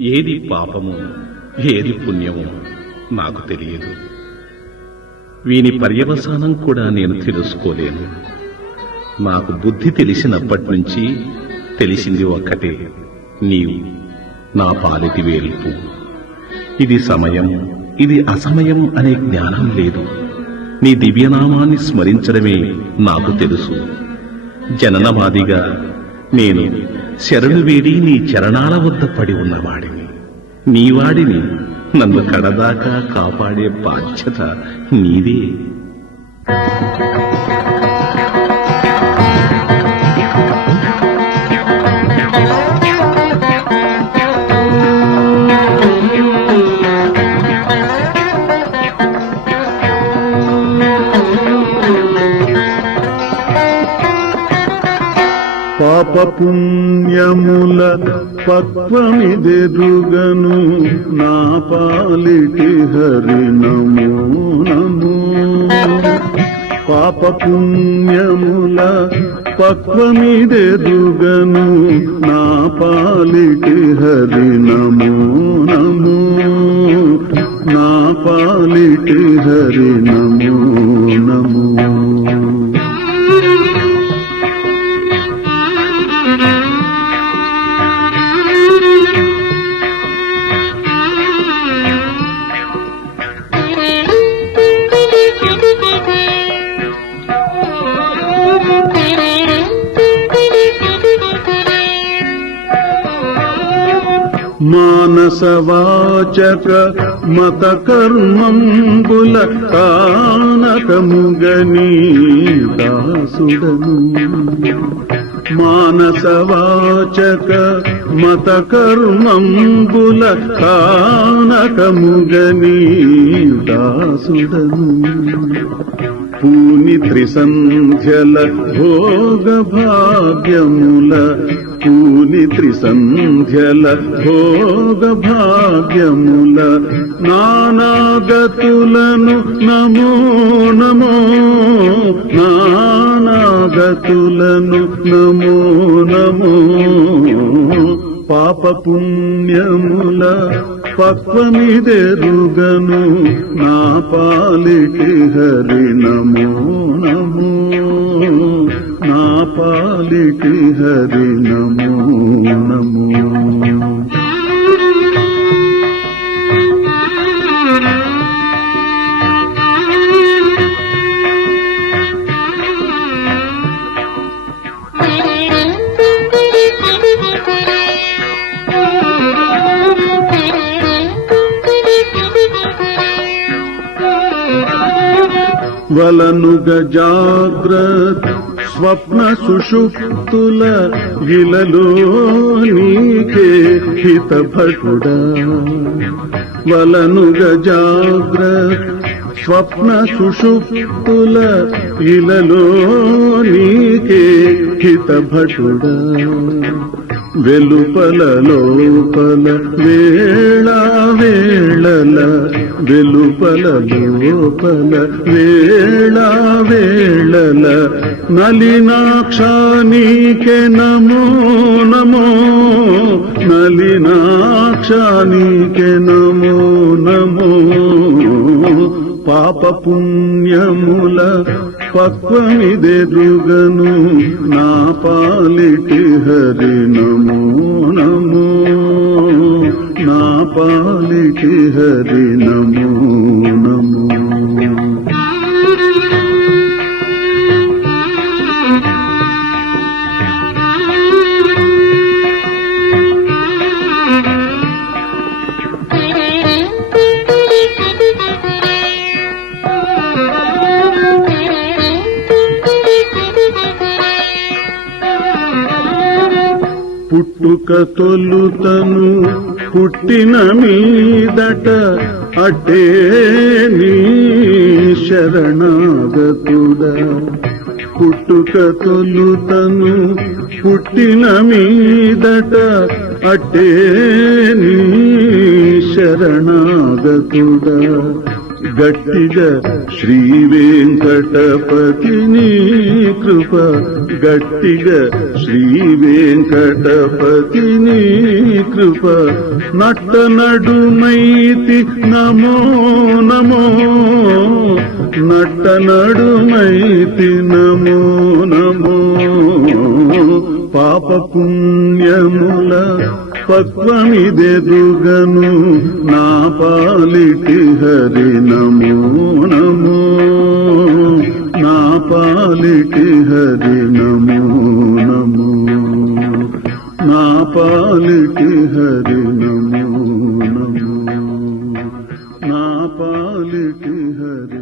ఏది పాపము ఏది పుణ్యమో నాకు తెలియదు. వీని పర్యవసానం కూడా నేను తెలుసుకోలేను. నాకు బుద్ధి తెలిసినప్పటి నుంచి తెలిసింది ఒక్కటే, నీవు నా పాలిటి వేల్పు. ఇది సమయం, ఇది అసమయం అనే జ్ఞానం లేదు. నీ దివ్యనామాన్ని స్మరించడమే నాకు తెలుసు. జననవాదిగా నేను శరణు వేడి నీ చరణాల వద్ద పడి ఉన్నవాడిని. నీవాడిని, నన్ను కడదాకా కాపాడే బాధ్యత నీదే. పాప పుణ్యముల పక్వమిదెరుగను నా పాలిటి హరి నమో నమో. పాప పుణ్యముల పక్వమిదెరుగను నా పాలిటి హరి నమో నమో. నా పాలిటి హరి నమో నమో. మానస వాచక మత కర్మంబుల కానకముగని దాసుడను. మానస వాచక మత కర్మంబుల కానకముగని దాసుడను. పూని త్రిసంధ్యల భోగ భాగ్యముల, పూని త్రిసంధ్యల భోగ భాగ్యముల నానాగతులను నమో నమో. నానాగతులను నమో నమో. పాప పుణ్యముల పక్వమిదెరుగను నా పాలిటి హరి నమో నమో. నా పాలిటి హరి నమో నమో. వలనుగ జాగ్రత్ స్వప్న సుషుప్తుల గిలలో నీకే హితభటుడా. వలనుగ జాగ్రత్ స్వప్న సుషుప్తుల గిలలో నీకే హితభటుడా. వెలుపల లోపల వేళ వేళల, వెలుపల లోపల వేళ వేళల నలినాక్షానీకే నమో నమో. నలినాక్షానీకే నమో నమో. పాప పుణ్యముల పక్వమిదెరుగను నా పాలిటి హరి నమో నమో. నా పాలిటి హరి నమో నమో. పుట్టుక తొలుతను పుట్టిన మీదట అటే నీ శరణాగతుడా. పుట్టుక తొలుతను పుట్టిన మీదట అటే నీ శరణాగతుడా. గట్టిగా శ్రీ వెంకటపతి నీ కృప గట్టిగా శ్రీ వెంకటపతి నీ కృప నట్ట నడుమైతి నమో నమో నట్ట నడుమైతి నమో నమో పాప పుణ్యముల పక్వమిదెరుగను నా పాలిటి హరి నమో నమో నా పాలిటి హరి నమో నమో నా పాలిటి హరి నమో నమో నా పాలిటి హరి